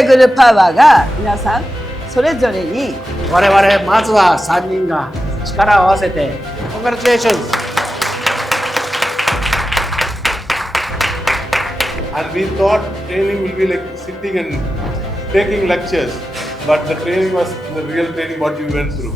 ーグルパワーが皆さんそれぞれに我々まずは3人が力を合わせて Congratulations! And we thought training will be like sitting and taking lectures, but the training was the real training what you went through.